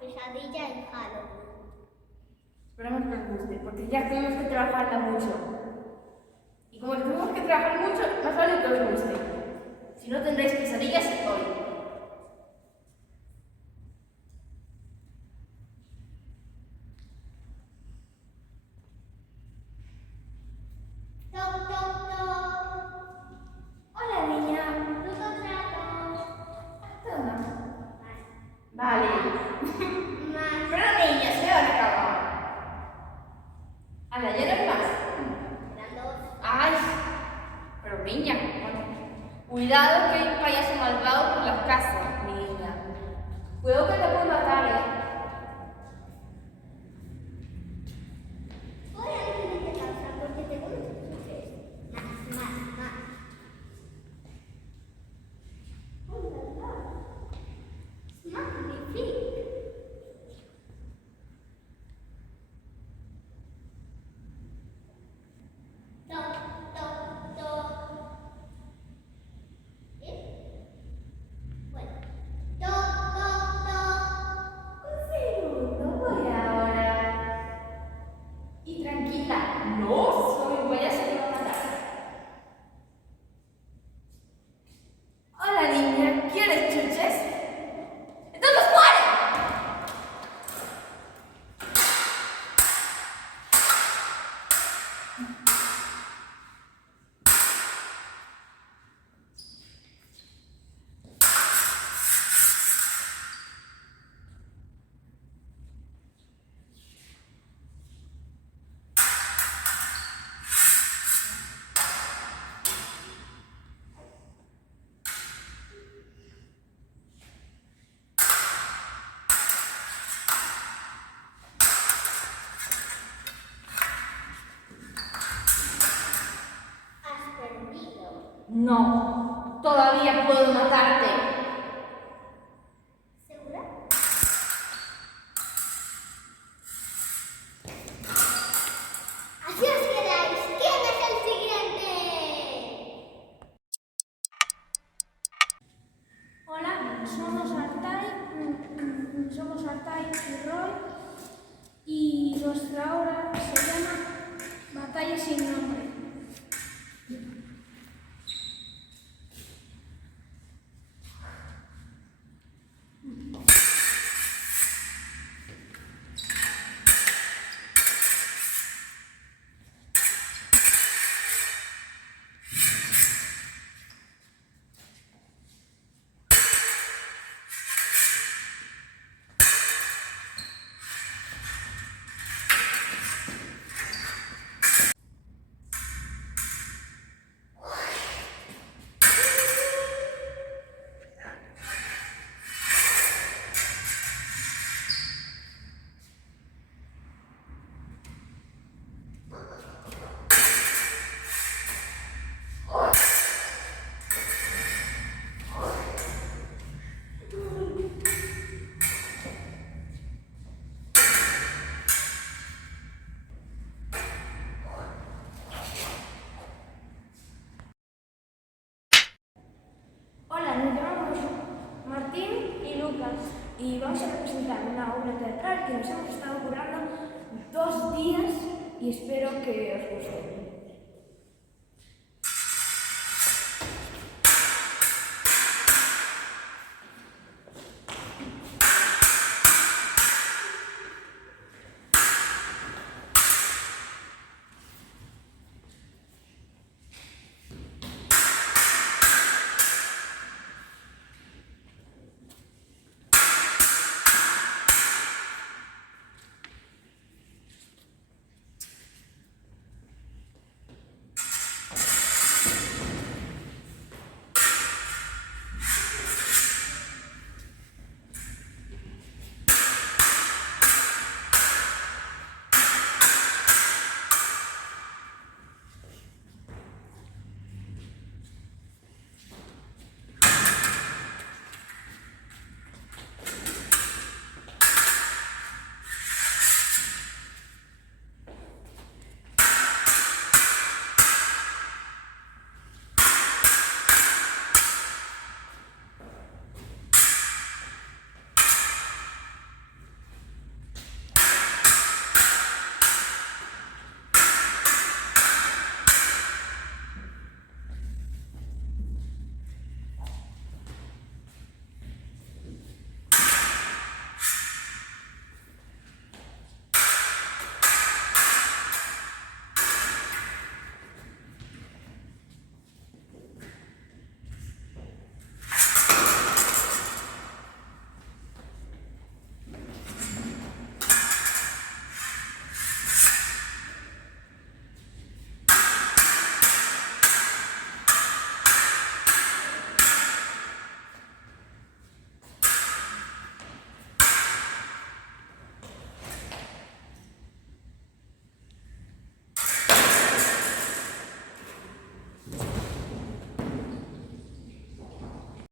Pesadilla en Halloween. Esperemos que os guste, porque ya tenemos que trabajarla mucho. Y como tenemos que trabajar mucho, más vale que os guste. Si no, tendréis pesadillas hoy. Toc, toc, toc. Hola, niña. ¿Tú contratas? Toma. Vale. Vale. Más. Pero niña, se van a acabar. Anda, ya no hay más. Eran dos. Ay, pero niña, bueno, cuidado que hay un payaso malvado por la casa, niña. Cuidado que te puede matar, Voy a definirte causa porque tengo muchos chuches. Más. Magnífico. Toc, toc, toc. Bueno. Toc, toc, toc. Un segundo, voy ahora. Y tranquila, no soy un payaso que va a matar. Hola, niña, ¿quieres chuches? ¡Entonces muere! Has perdido. No, todavía puedo matarte. ¿Segura? Así os quedáis. ¿Quién es el siguiente? Hola, somos Artai y Roy y nuestra obra se llama Batalla sin nombre. Hola, nos llamamos Martín y Lucas y vamos a representar una obra teatral que nos hemos estado currando 2 días y espero que os guste.